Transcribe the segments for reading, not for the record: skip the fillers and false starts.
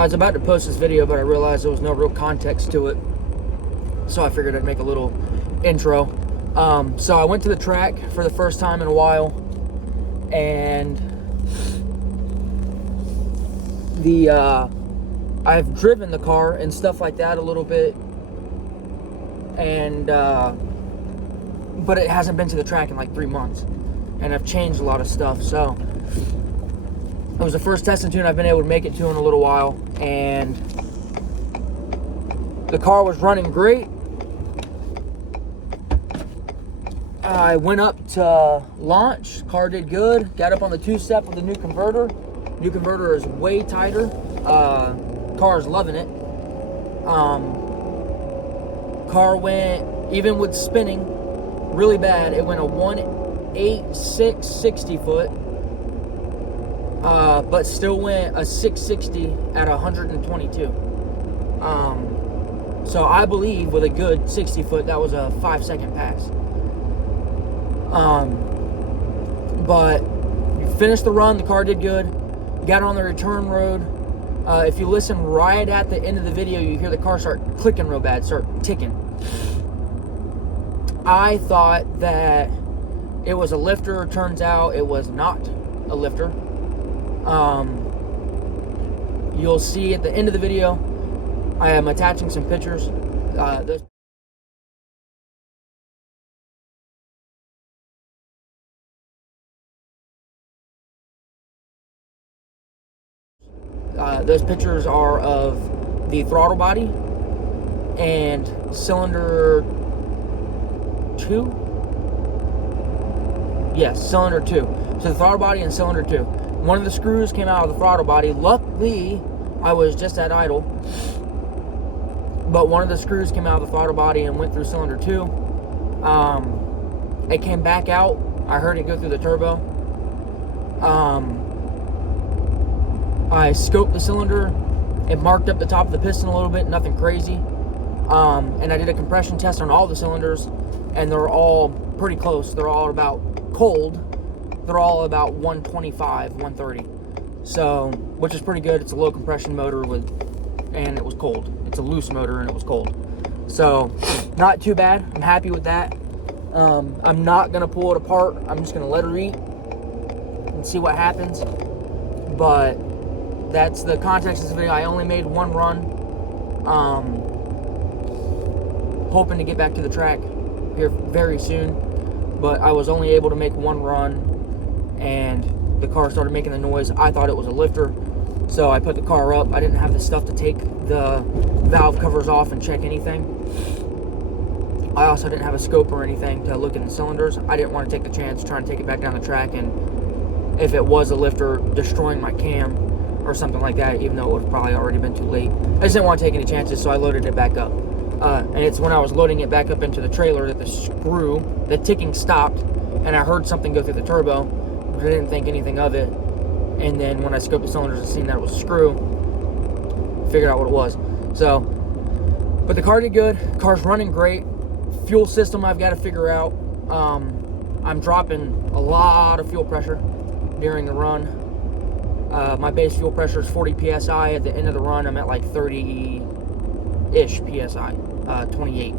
I was about to post this video, but I realized there was no real context to it, so I figured I'd make a little intro. So I went to the track for the first time in a while, and I've driven the car and stuff like that a little bit, and but it hasn't been to the track in like 3 months, and I've changed a lot of stuff. So it was the first test and tune I've been able to make it to in a little while, and the car was running great. I went up to launch, car did good, got up on the two-step with the new converter. New converter is way tighter. Car is loving it. Car went, even with spinning really bad, it went a 186 60 foot, but still went a 660 at 122. So I believe with a good 60 foot, that was a 5-second pass. But finished the run, the car did good. Got on the return road. If you listen right at the end of the video, you hear the car start clicking real bad, start ticking. I thought that it was a lifter. Turns out it was not a lifter. You'll see at the end of the video, I am attaching some pictures. Those pictures are of the throttle body and cylinder 2. Yes, cylinder 2. So the throttle body and cylinder 2. One of the screws came out of the throttle body. Luckily, I was just at idle, but one of the screws came out of the throttle body and went through cylinder 2. It came back out. I heard it go through the turbo. I scoped the cylinder. It marked up the top of the piston a little bit, nothing crazy. And I did a compression test on all the cylinders, and they're all pretty close. They're all about cold. They're all about 125, 130. So, which is pretty good. It's a low compression motor and it was cold. It's a loose motor and it was cold. So, not too bad. I'm happy with that. I'm not gonna pull it apart. I'm just gonna let her eat and see what happens. But that's the context of this video. I only made one run. Hoping to get back to the track here very soon, but I was only able to make one run, and the car started making the noise. I thought it was a lifter, so I put the car up. I didn't have the stuff to take the valve covers off and check anything. I also didn't have a scope or anything to look in the cylinders. I didn't want to take the chance trying to take it back down the track, and if it was a lifter, destroying my cam or something like that, even though it would have probably already been too late. I just didn't want to take any chances, so I loaded it back up. And it's when I was loading it back up into the trailer that the ticking stopped, and I heard something go through the turbo, but I didn't think anything of it. And then when I scoped the cylinders and seen that it was a screw, figured out what it was. So, but the car did good. Car's running great. Fuel system I've got to figure out. I'm dropping a lot of fuel pressure during the run. My base fuel pressure is 40 psi. At the end of the run, I'm at like 30-ish psi. 28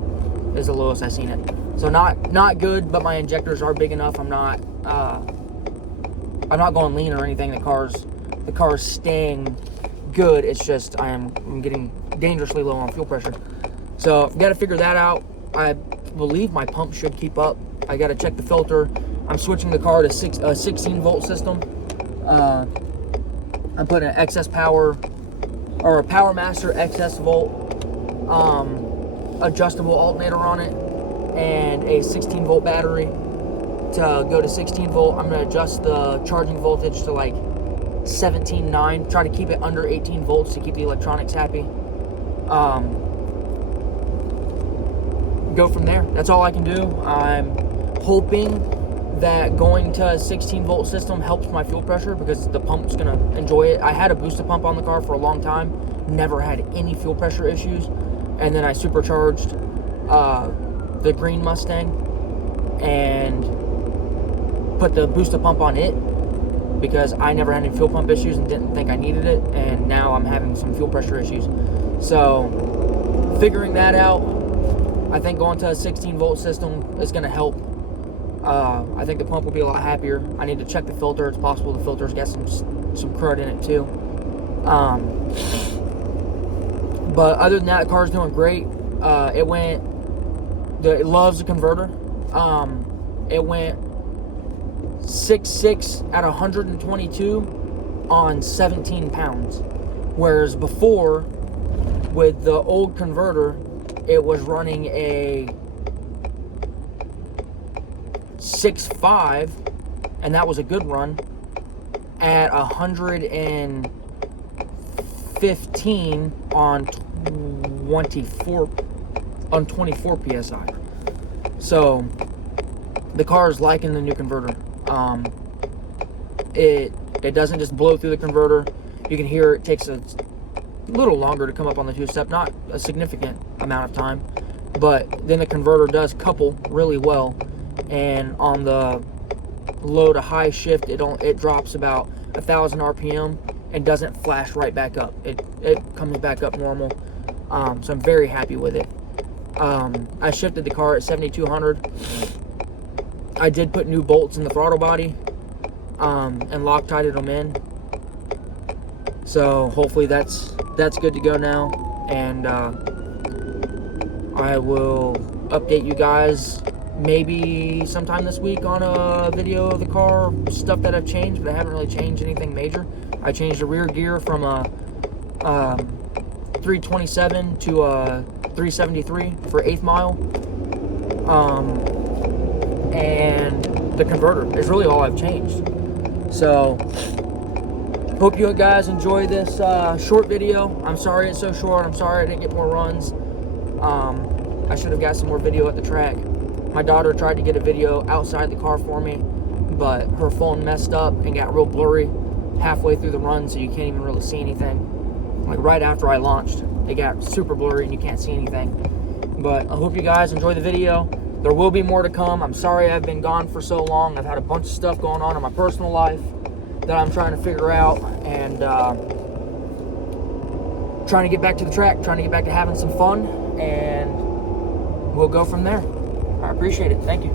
is the lowest I've seen it. So not good, but my injectors are big enough. I'm not going lean or anything. The car's staying good. It's just I'm getting dangerously low on fuel pressure. So got to figure that out. I believe my pump should keep up. I got to check the filter. I'm switching the car to a 16 volt system. I'm putting an XS Power or a Power Master XS Volt adjustable alternator on it, and a 16 volt battery to go to 16 volt. I'm going to adjust the charging voltage to like 17.9, try to keep it under 18 volts to keep the electronics happy. Go from there. That's all I can do. I'm hoping that going to a 16 volt system helps my fuel pressure, because the pump's going to enjoy it. I had a booster pump on the car for a long time, never had any fuel pressure issues. And then I supercharged the green Mustang and put the booster pump on it, because I never had any fuel pump issues and didn't think I needed it. And now now I'm having some fuel pressure issues. So figuring that out, I think going to a 16 volt system is going to help. I think the pump will be a lot happier. I need to check the filter. It's possible the filter's got some crud in it too. But other than that, the car's doing great. It loves the converter. It went 6.6 at 122 on 17 pounds. Whereas before, with the old converter, it was running a 6.5, and that was a good run, at 115 on 24 psi. So the car is liking the new converter. It doesn't just blow through the converter. You can hear it takes a little longer to come up on the two-step, not a significant amount of time, but then the converter does couple really well, and on the low to high shift it drops about 1,000 RPM and doesn't flash right back up. It comes back up normal. So I'm very happy with it. I shifted the car at 7,200. I did put new bolts in the throttle body, and Loctited them in. So hopefully that's good to go now, and I will update you guys maybe sometime this week on a video of the car, stuff that I've changed, but I haven't really changed anything major. I changed the rear gear from a 327 to a 373 for 8th mile, and the converter is really all I've changed. So hope you guys enjoy this short video. I'm sorry it's so short. I'm sorry I didn't get more runs. I should have got some more video at the track. My daughter tried to get a video outside the car for me, but her phone messed up and got real blurry halfway through the run, so you can't even really see anything. Like right after I launched, it got super blurry and you can't see anything. But I hope you guys enjoy the video. There will be more to come. I'm sorry I've been gone for so long. I've had a bunch of stuff going on in my personal life that I'm trying to figure out, and trying to get back to the track, trying to get back to having some fun, and we'll go from there. I appreciate it. Thank you.